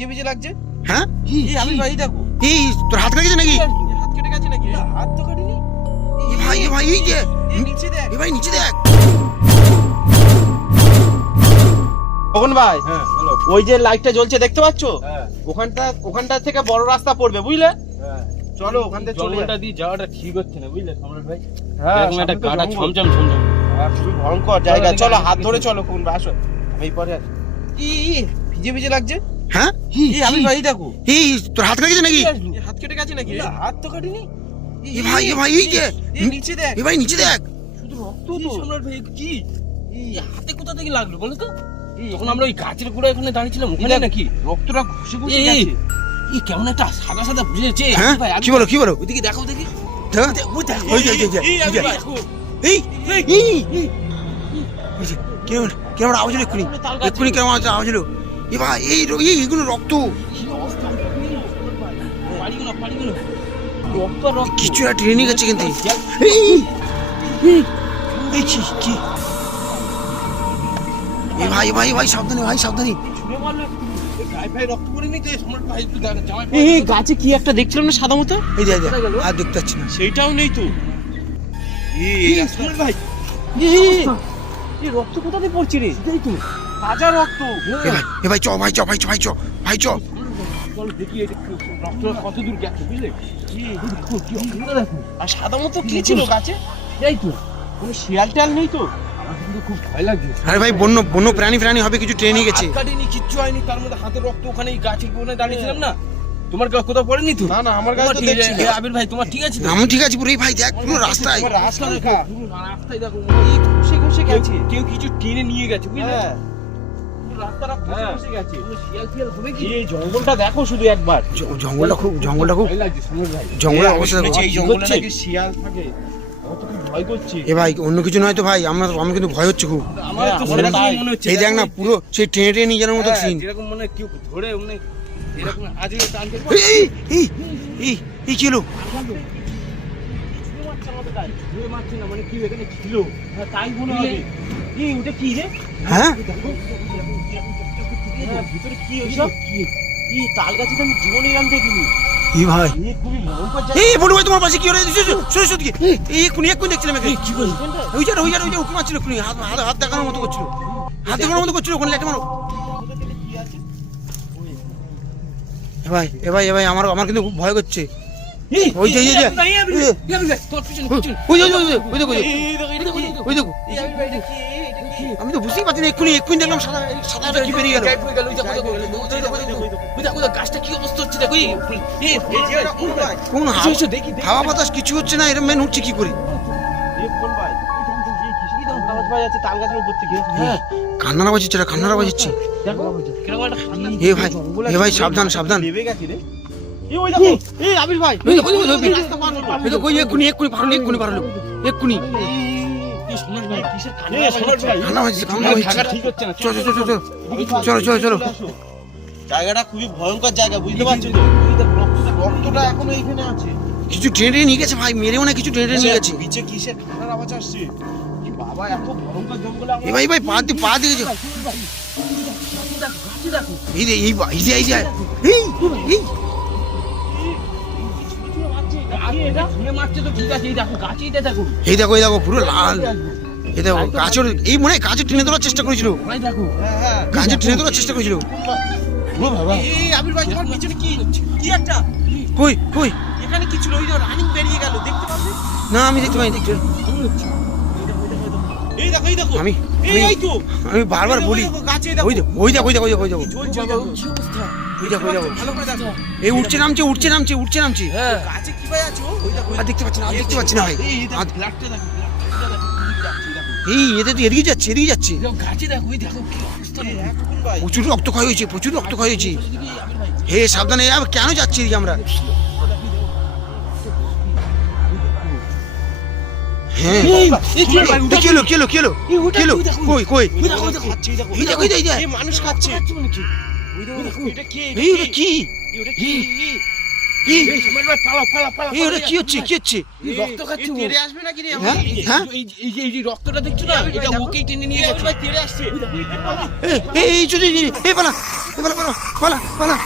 ভিজে ভিজে লাগছে। হ্যাঁ আমি ভাই দেখো, এই তোর হাত কেটে গেছে নাকি? হাত কেটে গেছে নাকি? হাত তো কাটেনি। এ ভাই এই যে নিচে দেখ, এ ভাই নিচে দেখ। কখন ভাই? হ্যাঁ বলো। ওই যে লাইটটা জ্বলছে দেখতে পাচ্ছ? হ্যাঁ ওখানটা থেকে বড় রাস্তা পড়বে, বুঝলে? হ্যাঁ চলো ওখান থেকে চলে জঙ্গলটা যাই। দিয়ে যাওয়াটা ঠিক হচ্ছে না, বুঝলে সম্রাট ভাই? হ্যাঁ, এরকম একটা সামনে তো গাটা জঙ্গল। ছমছম ছমছম। খুবই ভয়ঙ্কর জায়গা। চলো, চলো দেখি হাত আমি ধরে দেখি। চলো, কোন আসো আমি পরে আসি। ভিজে ভিজে লাগছে। হ্যাঁ আমি ভাই দেখো, এই তোর হাত কেটে গেছে নাকি? হাত কেটে গেছে নাকি? হাত তো কাটেনি। এ ভাই এই যে নিচে দেখ, এ ভাই নিচে দেখ। শুধু রক্ত কি তো। সম্রাট ভাই কি? এই হাতে কোথা থেকে লাগলো বলো তো? তখন আমরা ওই গাছের গোড়া এখানে দাঁড়িয়েছিলাম ওখানে নাকি? রক্তটা ঘষে ঘষে এই, গেছে। এই কেমন একটা সাদা সাদা বুঝেছে? হ্যাঁ কি বলো ওইদিকে দেখো দেখি। দেখো। ওই দেখো ওই যে, এই যে। দেখো। এই যে, কেমন আওয়াজ হলো এক্ষুনি কেমন আওয়াজ হলো? এ ভাই এইগুলো রক্ত। পাড়িগুলো রক্ত রক্ত। কিছু একটা ট্রেনিং আছে কিন্তু এই কি ভাই সাবধানে ছুঁড়ে মারলো। এই গায়ে ফায়ে রক্ত পড়েনি যে সম্রাট ভাই একটু দেখো জামাই এই গাছে কি একটা দেখছিলাম না সাদা মতো? এই যে আর দেখতে পাচ্ছি না। সেইটাও নেই তো। সম্রাট ভাই এই রক্ত কোথা থেকে পড়ছে রে? তাজা রক্ত। এ ভাই চ চলো দেখি এটা রক্ত কত দূর গেছে বুঝলে? আর সাদা মতো কি ছিল গাছে? এই তো কোনো শিয়াল টিয়াল নেই তো? আমার কিন্তু খুব ভয় লাগছে। আরে ভাই বন্য প্রাণী হবে, কিছু ট্রেনিং গেছে। হাত কাটেনি, কিচ্ছু হয়নি, তার মধ্যে হাতের রক্ত ওখানে এই গাছের কোণে দাঁড়িয়েছিলাম না। তোমার কোথাও পড়েনি তো? না আমার কাছে তোমার তো ঠিক দেখছি আছে, না। আবির ভাই তোমার ঠিক আছে তো? আমি ঠিক আছে পুরো। এই ভাই দেখ পুরো রাস্তায়। তোমার রাস্তা দেখা। পুরো রাস্তায় দেখো এই ঘষে ঘষে গেছে। কেউ কিছু টেনে নিয়ে গেছে বুঝলে? হ্যাঁ, পুরো রাস্তাটা ঘষে ঘষে গেছে। কোনো শিয়াল ফিয়াল হবে কি? এই জঙ্গলটা দেখো শুধু একবার। জঙ্গলটা খুব ভয় লাগছে সম্রাট ভাই। জঙ্গলের আমি অবস্থা দেখো। শুনেছি এই জঙ্গলে হচ্ছে? নাকি শিয়াল থাকে। আমার তো খুব ভয় করছে। এ ভাই অন্য কিছু নয় তো ভাই, আমি কিন্তু ভয় হচ্ছে খুব। আমার তো আমারও সেরকম তাই। মনে হচ্ছে। এই দেখ না পুরো সেই টেনে নিয়ে যাওয়ার মতো হ্যাঁ, সিন। যেরকম মানে কেউ ধরে মানে এরকম আজকে টানতে এই কি হলো? ধরে মারছে না মানে কি এখানে ছিল? হ্যাঁ, তাই মনে হবে। কি ওটা কি রে? হ্যাঁ হ্যাঁ, ভিতরে কি ওইসব? কি তাল গাছে তো আমি জীবনে এরকম দেখিনি। এই ভাই এই খুবই ভয়ঙ্কর জায়গা। এই বড় ভাই তোমার পাশে কি হলো? সরে দিকে এই এক্ষুনি দেখছিলাম এখানে। কি বলি? ওই যে উকি মারছিল এক্ষুনি, হাত দেখানোর মতো করছিল। ওখানে লাইট মারো। এ ভাই আমার কিন্তু খুব ভয় করছে। ওই যে ওই দেখো। আমি তো বুঝতেই পারছি না, এক্ষুনি দেখলাম সাদাটা কি বেরিয়ে গেল। গাছটা কি অবস্থা হচ্ছে দেখো। কোন হাওয়া বাতাস কিছু হচ্ছে না, এরম মেন হচ্ছে কি করে? তাল গাছের উপর থেকে। কান্নারা বাজিচ্ছে। দেখো কিরকম একটা ঠান্ডা। এ ভাই সাবধান। নেমে গেছে রে। এই ওই দেখো, এই আবির ভাই। রাস্তা পার হলো। এক্ষুনি পারলো। এই সম্রাট ভাই কিসের এই সম্রাট ভাই। কান্না বাজিচ্ছে। থাকা ঠিক হচ্ছে না। চলো। জায়গাটা খুবই ভয়ঙ্কর জায়গা, বুঝতে পারছো তো? রক্তটা এখনো এইখানে আছে। কিছু ট্রেনে নিয়ে গেছে ভাই, মেরেও না, কিছু ট্রেনে নিয়ে গেছে। নিচে কিসের ঠান্ডার আওয়াজ আসছে? কি বাবা, এত ভয়ঙ্কর জঙ্গলে আমরা। এ ভাই পা দিয়েছে। এই দেখো পুরো লাল। এই দেখো গাছের এই মনে হয় গাছে টেনে তোলার চেষ্টা করেছিল। হ্যাঁ। গাছে টেনে তোলার চেষ্টা করেছিল। এই আবির ভাই, তোমার পিছনে কি একটা? কই এখানে কি ছিল? ওই যে রানিং বেরিয়ে গেল, দেখতে পাবে? না আমি দেখতে পাই। এই দেখো এই তো আমি বারবার বলি গাছে ওই দেখো ঝুলছে। দেখো ভালো করে দেখো। এই উঠছে নামছে। হ্যাঁ, গাছে কি ভাই আছে? ওই দেখো। আর দেখতে পাচ্ছি না ভাই। এই দেখো, ব্লাডটা দেখো। এই এতে তো এদিকে যাচ্ছে। গাছে দেখো, ওই দেখো কি অবস্থা। এখন ভাই প্রচুর রক্ত ক্ষয় হয়েছে। হে সাবধানে, কেন যাচ্ছি এদিকে আমরা? হ্যাঁ কি হলো? কই এই এই মানুষ খাচ্ছে। মানে ওই দেখো, এটা কি? কি? ওটা কি? কি সামাল ভাই পালাও পালাও পালাও এই ওটা কি হচ্ছে কি হচ্ছে এই রক্ত খাচ্ছে ও। তেড়ে আসবে নাকি রে হ্যাঁ হ্যাঁ এই যে রক্তটা দেখছো না এটা ওকেই টেনে নিয়ে গেছে ভাই তেড়ে আসছে এই যদি এই পালা পালা পালা পালা